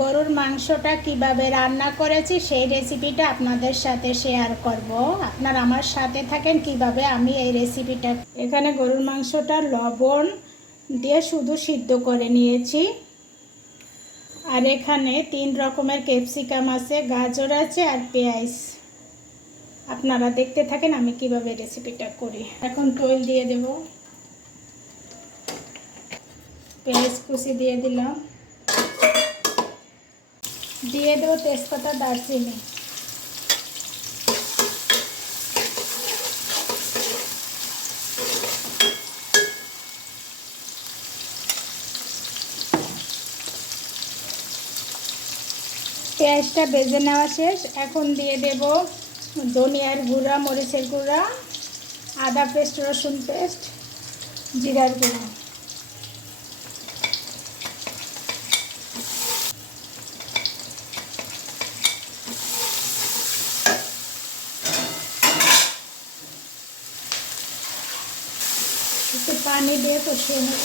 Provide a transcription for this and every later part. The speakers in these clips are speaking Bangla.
গরুর মাংসটা কীভাবে রান্না করেছি সেই রেসিপিটা আপনাদের সাথে শেয়ার করব। আপনারা আমার সাথে থাকেন কীভাবে আমি এই রেসিপিটা এখানে গরুর মাংসটা লবণ দিয়ে শুধু সিদ্ধ করে নিয়েছি। আর এখানে তিন রকমের ক্যাপসিকাম আছে, গাজর আছে আর পেঁয়াজ। আপনারা দেখতে থাকেন আমি কীভাবে রেসিপিটা করি। এখন তৈল দিয়ে দেব। পেঁয়াজ কুচি দিয়ে দিলাম। দিয়ে দেবো তেজপাতা, দারচিনি। পেঁয়াজটা বেজে নেওয়া শেষ। এখন দিয়ে দেব ধনিয়ার গুঁড়া, মরিচের গুঁড়া, আদা পেস্ট, রসুন পেস্ট, জিরার গুঁড়া। একটু পানি দিয়ে কষিয়ে নেব।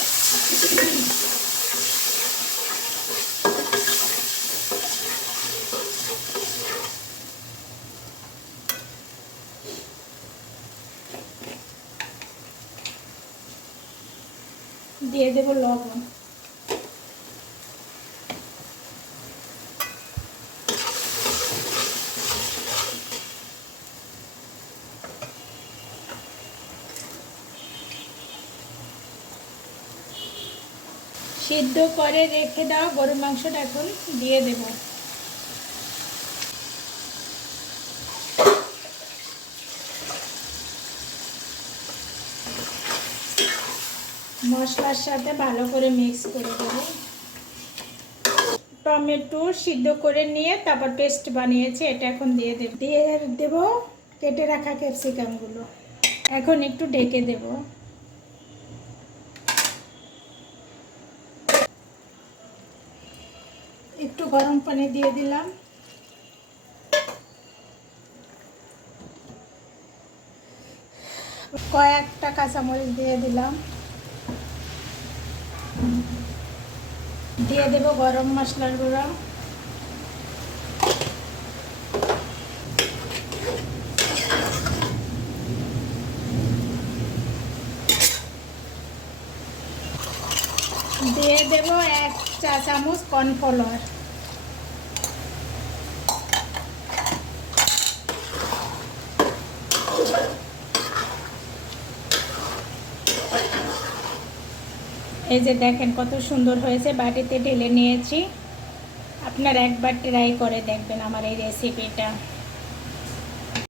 দিয়ে দেব লবণ। সিদ্ধ করে রেখে দেওয়া গরুর মাংসটা এখন দিয়ে দেব। মশলার সাথে ভালো করে মিক্স করে দেব। টমেটো সিদ্ধ করে নিয়ে তারপর পেস্ট বানিয়েছি, এটা এখন দিয়ে দেব। দিয়ে দেব, কেটে রাখা ক্যাপসিকামগুলো। এখন একটু ঢেকে দেবো। একটু গরম পানি দিয়ে দিলাম। কয়েকটা কাঁচামরিচ দিয়ে দিলাম। দিয়ে দেব গরম মশলার গুঁড়া। দিয়ে দেব এক চা চামচ কর্নফ্লাওয়ার। এই যে দেখেন কত সুন্দর হয়েছে, বাটিতে ঢেলে নিয়েছি। আপনারা একবার ট্রাই করে দেখবেন আমার এই রেসিপিটা